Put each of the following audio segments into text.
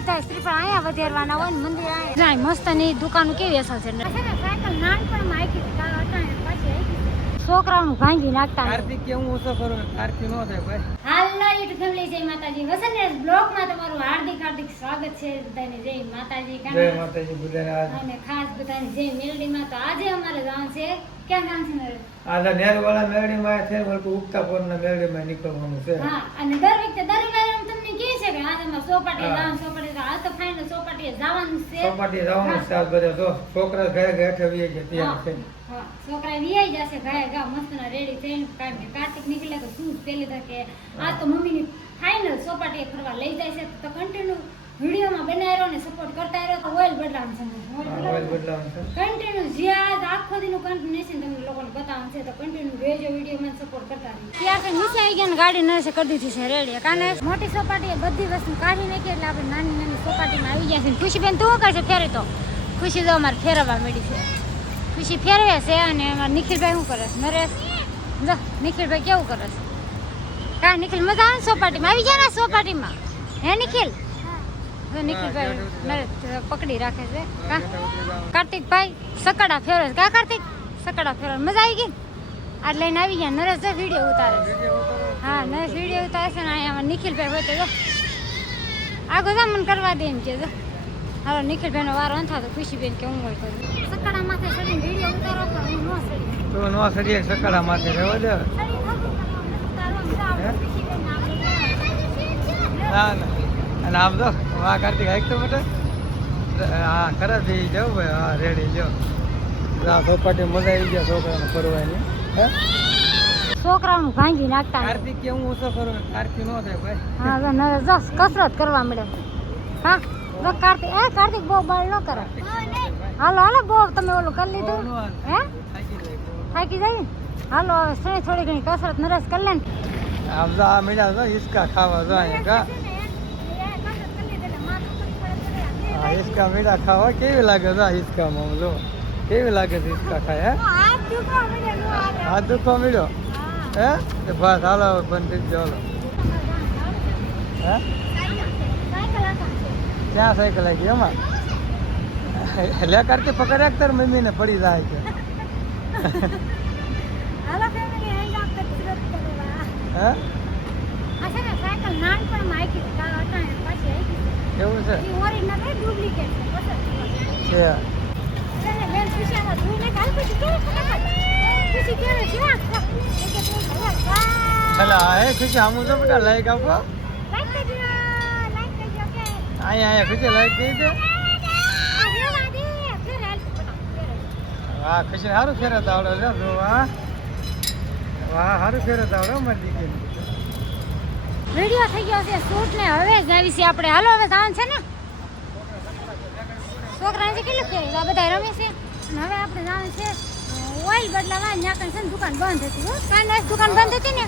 બધા શ્રીફળ અહીંયા વધારવાના હોય ને મંદિર અહીંયા મસ્તની દુકાનો કેવી અસર છે સાયકલ નાનપણમાં આખી છોકરાઓનું ભાંગી નાખતા કાર્તિક કે હું ઓછો કરું કાર્તિક નો થાય ભાઈ. હાલો યુટ્યુબ ફેમિલી, જય માતાજી. વસંત બ્લોગમાં તમારું હાર્દિક સ્વાગત છે. બધાને જય માતાજી. જય માતાજી બધાને. અને ખાસ બધાને જય મેલડીમાં. તો આજે અમારે ગામ છે, ક્યાં ગામ છે મારે? આજે નેરવાળા મેલડીમાં છે, વળતું ઉગતા પોરના મેલડીમાં નીકળવાનું છે. હા, અને દર વખતે દર રવિવારે તમને કહે છે કે આજે અમારે સોપાટી જવાનું, સોપાટી તો હાલ તો ફાઇનલ સોપાટીએ જવાનું છે. સોપાટી જવાનું છે. આ બધા જો છોકરા ઘરે બેઠા વીએ છે ત્યાં છે. હા, છોકરા વિયાઈ જશે ગાય ગા મસ્તના રેડી થઈને. કારણ કે કાર્તિક નીકળે તો શું પેલી તક કે આ તો મમ્મીની ફાઇનલ સોપાટીએ ફરવા લઈ જાય છે. તો કન્ટિન્યુ વિડીયોમાં બનાવ્યો ને સપોર્ટ કરતા રહ્યો. તો ઓઇલ બદલાવાનું છે, ઓઇલ બદલાવાનું છે. કન્ટિન્યુ જ્યાં આખો દીનું કન્ટિન્યુએશન તમને લોકોને બતાવવાનું છે. તો કન્ટિન્યુ રહેજો, વિડીયોમાં સપોર્ટ કરતા રહીજો. ત્યાં તો નીચે આવી ગયા ને ગાડી નરસે કરી દીધી છે રેડી. કારણ મોટી સોપાટીએ બધી વસ્તુ કાઢી નાખી એટલે આપણે નાની નાની સોપાટીમાં આવી ગયા છે. ખુશીબેન તું શું કરશે ફેરે? તો ખુશી તો અમારે ફેરવવા મળી છે. ખુશી ફેરવે છે અને અમારા નિખિલભાઈ શું કરે છે? નરેશ જો નિખિલભાઈ કેવું કરે છે? કા નિખિલ મજા આવે સોપાટીમાં? આવી જાય ને સોપાટીમાં હે નિખિલ? નિખિલભાઈ નરેશ પકડી રાખે છે. કા કાર્તિકભાઈ સકડા ફેરવે છે. કા કાર્તિક સકડા ફેરવે મજા આવી ગઈ? આજ લઈને આવી ગયા. નરેશ જો વિડીયો ઉતારે છે. હા, નરેશ વિડીયો ઉતારે છે ને અહીંયા નિખિલભાઈ હોય તો જો આગો જા મને કરવા દે એમ કે જો. હાલો નિખિલભાઈનો વારો ન થતો. ખુશીબેન કે હું હોય તો સકડા માથે ચડીને વિડીયો ઉતારો પણ હું ન ચડી. તો નો સડીએ સકડા માથે રહેવા દે. ના ના અને આમ તો આ કાર્તિક હાઈક તો બેટા. હા ખરા થઈ જાવ ભાઈ. હા રેડી જો આ સોપાટી મજા આવી ગયા છોકરાને ફરવાની. હે છોકરાઓનું ભાંગી નાખતા. કાર્તિક કે હું ઓછો કરું કાર્તિક નો થાય ભાઈ. હા નરેશ જો કસરત કરવા મળે. હા જો કાર્તિક કાર્તિક બહુ બળ ન કરે. હાલો હાલો બહુ તમે ઓલું કરી લીધું હે? થાકી જાય. હાલો હવે થોડી ઘણી કસરત નરેશ કરી લે ને. આમ તો આ મીઠા તો હિસકા ખાવા જો અહીંયા કા. હા હિસકા મીઠા ખાવા કેવી લાગે છે? હિસકામાં જો કેવી લાગે છે હિસકા ખાય? હે હાથ દુખવા મળ્યો હે? બસ હાલો બંધ થઈ જાવ. હે ક્યાં સાયકલ આવી એમાં? લે કરકે પકડ રાખ તાર મમ્મી ને પડી જાય છે. હે સાયકલ નાનપણમાં આખી કેવું છે? હે ખુશી આમ તો બેટા લાઈક આપો. અહીંયા ખુશી લાઈક કરી દે. વાહ ખુશી સારું ફેરતા આવડે છે. વાહ વાહ સારું ફેરતા આવડે મારી દીકરી. વિડીયો થઈ ગયો છે શૂટ ને હવે જ આવી છે આપણે. હાલો હવે જવાનું છે ને. છોકરા છે કેટલું ફેર આ બધા રમે છે. અને હવે આપણે જવાનું છે ઓઇલ બદલાવા. ત્યાં કઈ છે ને દુકાન બંધ હતી. કાંઈ દુકાન બંધ હતી ને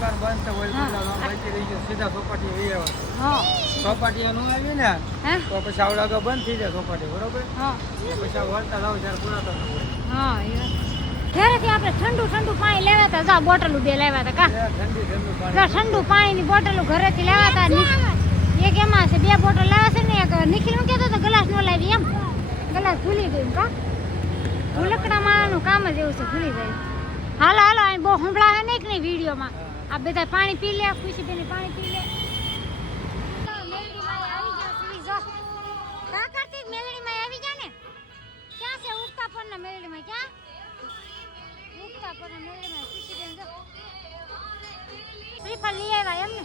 સીધા સોપાટી વી આવે. હા સોપાટી નું આવી ને હે તો પછી આવડા બંધ થઈ જાય સોપાટી બરોબર. હા પછી વળતા લાવ ત્યારે પુરાતા હા ઘરેથી આપણે ઠંડુ પાણી લેવા હતા. જા બોટલો બે લેવા હતા. કા ઠંડુ પાણીની બોટલો ઘરેથી લેવા હતા. એક એમાં છે 2 બોટલ લેવા છે ને. એક નિખિલ નું કહેતો તો ગ્લાસ ન લાવી એમ. ગ્લાસ ભૂલી ગયું. કા ભૂલકડામાં કામ જ એવું છે, ભૂલી જાય. હાલો હાલો અહીં બહુ સંભળાવે નહીં કે નહીં વિડીયોમાં. આ બધા પાણી પી લે. ખુશીબેન પાણી પી લે. મેલડીમાં આવી જા ને. ક્યાં છે ઉગતા પરના મેલડીમાં? ક્યાં ઉગતા પરના મેલડીમાં ખુશીબેન જો શ્રીફળ લઈ આવ્યા એમ ને.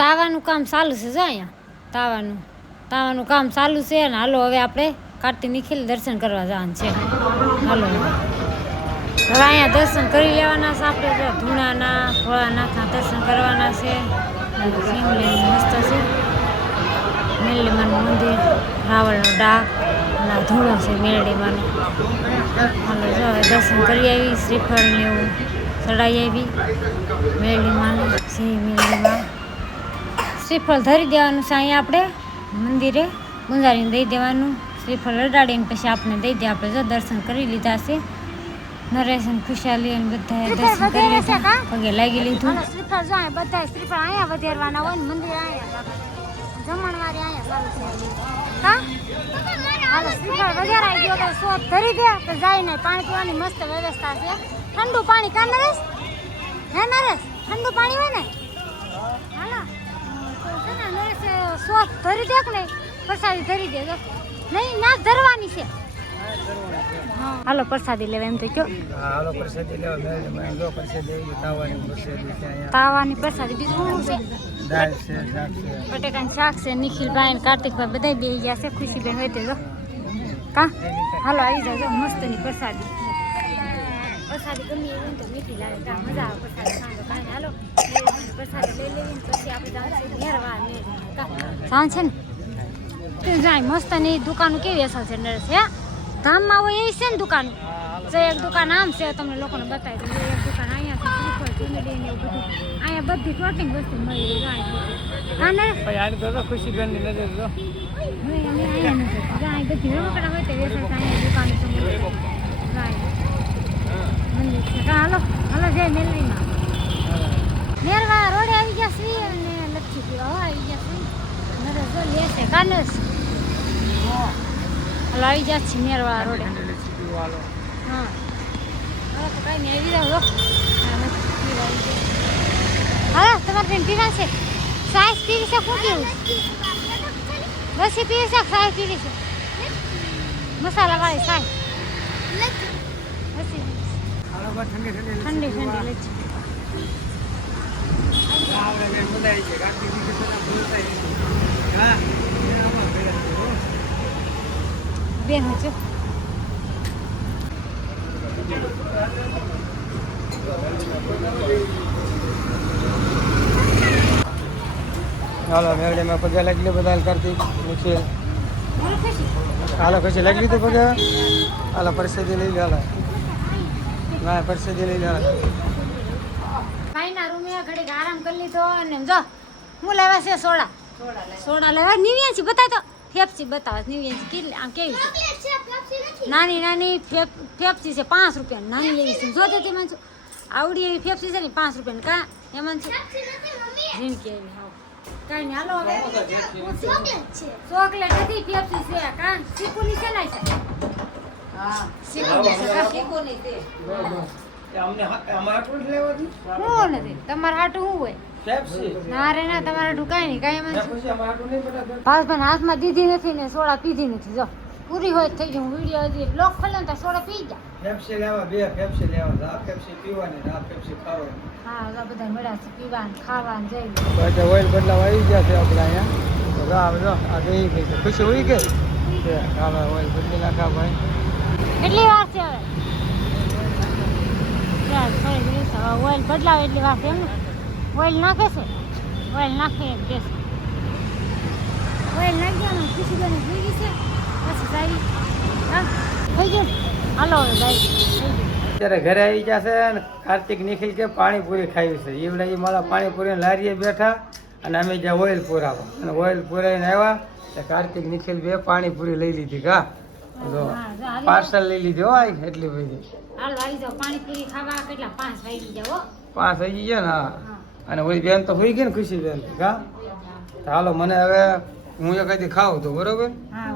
તાવાનું કામ ચાલુ છે જો અહીંયા. તાવાનું કામ ચાલુ છે ને. હાલો હવે આપણે કાર્તિક નિખિલ દર્શન કરવા જવાનું છે. હાલો હવે અહીંયા દર્શન કરી લેવાના છે આપણે. જો ધૂણાના ભોળાનાથના દર્શન કરવાના છે. મસ્ત છે મેલડીમાનું મંદિર. રાવણનો ડાક અને ધૂણો છે મેલડીમાનો. હાલો જો હવે દર્શન કરી આવી. શ્રીફળ ને એવું ચડાવી આવી મેલડીમાનું. મેલડીમાં શ્રીફળ ધરી દેવાનું છે. અહીંયા આપણે મંદિરે ગુંજારીને દઈ દેવાનું. શ્રીફળ લડાડીને પછી આપણે દઈ દે. આપણે જો દર્શન કરી લીધા છે. નરેશ અને ખુશાલી અને બધા દર્શન કરી લીધા પગે લાગી લીધું શ્રીફળ જો અહીંયા બધા શ્રીફળ અહીંયા વધારવાના હોય ને મંદિર અહીંયા જમણવારી અહીંયા ચાલુ છે હા હાલો શ્રીફળ વધારાઈ ગયો તો શોધ ધરી દે તો જાય નહીં પાણી પીવાની મસ્ત વ્યવસ્થા છે ઠંડુ પાણી કા નરેશ હે નરેશ ઠંડુ પાણી હોય ને હાલો તો છે ને નરેશ શોધ ધરી દે કે નહીં પ્રસાદી ધરી દે નહીં ના ધરવાની છે હાલો પ્રસાદી લેવા એમ તો કયો હાલો પ્રસાદી લેવા મેં લો પ્રસાદી તાવાની પ્રસાદી છે અહીંયા તાવાની પ્રસાદી બીજું શું છે દાળ છે શાક છે બટેકાનું શાક છે નિખિલભાઈ ને કાર્તિકભાઈ બધા બેસી ગયા છે ખુશીબેન હોય તો જો કા હાલો આવી જાવ જો મસ્તની પ્રસાદી ગમી એવી તો મીઠી લાગે કા મજા આવે પ્રસાદી ખાંડો કાંઈ હાલો પ્રસાદી લઈ લેવી ને પછી આપણે જવાનું છે મેરવા કા જાણ છે ને તું જાય મસ્તની દુકાનો કેવી અસર છે નરેશ હે ધામમાં હોય એવી છે ને દુકાન જે એક દુકાન આમ છે તમને લોકોને બતાવી દઉં એક દુકાન અહીંયા છે શ્રીફળ ચુંદડી ને એવું બધું અહીંયા બધી ટોટિંગ વસ્તુ મળી જાય હા ને ખુશીબેન ની નજર જો હવે અમે અહીંયા નથી જાય બધી રમકડા હોય તો વેચાતા અહીંયા દુકાન છે મંદિર છે હાલો હાલો જય મેલરીમાં મેરવા રોડે આવી ગયા શ્રી અને લચ્છી પીવા આવી ગયા શ્રી નરેશ જો લે છે કાનસ હાલો આવી ગયા છે મેરવા રોડે હા હવે તો કાંઈ નહીં આવી જાવ હા તમારે બેન પીવા છે સાઈઝ પીવી છે શું પીવું લસ્સી પીવી છે સાઈઝ પીવી છે મસાલાવાળી સાઈઝ લસ્સી ઠંડી ઠંડી લચ્છી બેન હજો હાલો મેરડે માં પગે લાગી લે બધા કાર્તિક નીચે હાલો ખુશી લાગી લીધું પગે હાલો પરસેદી લઈ લે હાલો ના પરસેદી લઈ લે હાલો ભાઈના રૂમે ઘડીક આરામ કરી લીધો અને જો હું લેવા છે સોડા લેવા નિવ્યાંશી બતાવ તો ફેફસી બતાવે નિવ્યાંશી કેટલી આમ કેવી છે નાની નાની ફેફસી છે 5 રૂપિયા નાની એવી છે જો તો તેમાં આવડી એવી ફેફસી છે ને 5 રૂપિયા કા એમાં છે ઝીણકી એવી હાવ કાઈ નહીં હાલો હવે ચોકલેટ હતી ફેફસી છે કા શીકુની છે ને હા શીકુની છે કા શીકુની છે અમને અમાર કોણ લેવાનું હું નથી તમારે હાટું શું હોય પેપ્સી ના રે ના તમારે હાટું કાંઈ નહીં કાંઈ એમાં ખુશી અમાર કોણ નહીં બટા ભાસભાઈ હાથમાં દીધી નથી ને સોડા પીધી નથી જો પૂરી હોય થઈ ગયું વિડીયો હજી બ્લોક ખોલ્યો ને તો સોડા પી જા પેપ્સી લેવા બે પેપ્સી લેવા આ પેપ્સી પીવાની ને આ પેપ્સી ખાવાની હા આ બધા મળ્યા છે પીવાનું ખાવાનું જઈ તો ઓઇલ બદલાવા આવી ગયા છે આપણે અહીંયા તો આ જો આ ગઈ ગઈ છે ખુશી હોઈ ગઈ છે હાલો ઓઇલ બદલી નાખા ભાઈ કેટલી વાર છે હવે ઓઇલ બદલાવે એટલી વાર છે એમ ને ઓઇલ નાખે છે ઓઇલ નાખે એમ કે છે ઓઇલ નાખી દે ખુશી બેન થઈ ગઈ છે પછી સારી હા થઈ ગયું હાલો હવે ભાઈ અત્યારે ઘરે આવી ગયા છે અને કાર્તિક નિખિલ કે પાણીપુરી ખાવી છે એવડે એ મારા પાણીપુરી લારીએ બેઠા અને અમે જ્યાં ઓઇલ પુરાવો અને ઓઇલ પુરાઈને આવ્યા તો કાર્તિક નિખિલ બે પાણીપુરી લઈ લીધી કા જો પાર્સલ લઈ લીધી હો એટલી બધી હાલો આવી જાઓ પાણીપુરી ખાવા કેટલા 5 વાગી જાવ 5 વાગી ગયા ને હા અને ઓલી બેન તો હોઈ ગઈ ને ખુશી બેન કા તો હાલો મને હવે હું એ કદી ખાવું તો બરોબર હા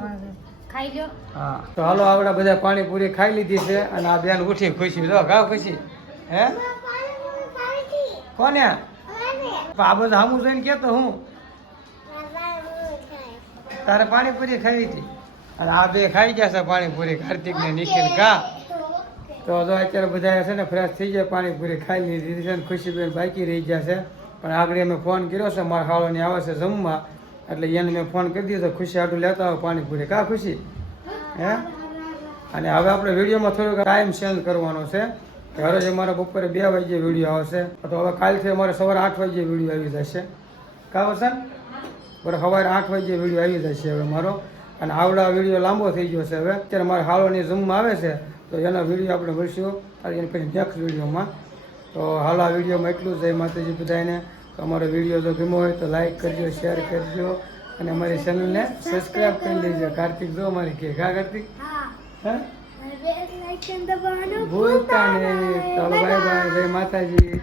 ખાઈ લ્યો હા તો હાલો આપણે બધા પાણીપુરી ખાઈ લીધી છે અને આ બેન ઉઠી ખુશી જો ખાવ ખુશી હે કોને આ બધું સામું જોઈને કેતો હું તારે પાણીપુરી ખાવી હતી અને આ બે ખાઈ ગયા છે પાણીપુરી કાર્તિક ને નિખિલ કા તો અત્યારે બધા છે ને ફ્રેશ થઈ જાય પાણીપુરી ખાઈ લીધી છે ને ખુશીબેન બાકી રહી ગયા છે પણ આગળ અમે ફોન કર્યો છે મારા ખાવાની આવે છે જમવા એટલે એને મેં ફોન કરી દીધો ખુશી આટલું લેતા આવો પાણીપુરી કા ખુશી હે અને હવે આપણે વિડીયોમાં થોડોક ટાઈમ ચેન્જ કરવાનો છે કે હવે અમારે બપોરે 2 વાગ્યે વિડીયો આવશે તો હવે કાલથી અમારે સવારે 8 વાગ્યે વિડીયો આવી જશે કા વસન બરાબર સવારે 8 વાગ્યે વિડીયો આવી જશે હવે મારો અને આવડા વિડીયો લાંબો થઈ ગયો છે હવે અત્યારે મારે હાલોની જમવા આવે છે તો એના વિડીયો આપણે મળશું એને પછી નેક્સ્ટ વિડીયોમાં તો હાલ આ વિડીયોમાં એટલું જય માતાજી બધાને તો અમારો વિડીયો જો ગમ્યો હોય તો લાઈક કરજો શેર કરજો અને અમારી ચેનલને સબસ્ક્રાઈબ કરી લેજો કાર્તિક જો અમારી કે કા કાર્તિક હા લાઈક દબાવવાનું ભૂલતા નહીં. ચાલો બાય બાય, જય માતાજી.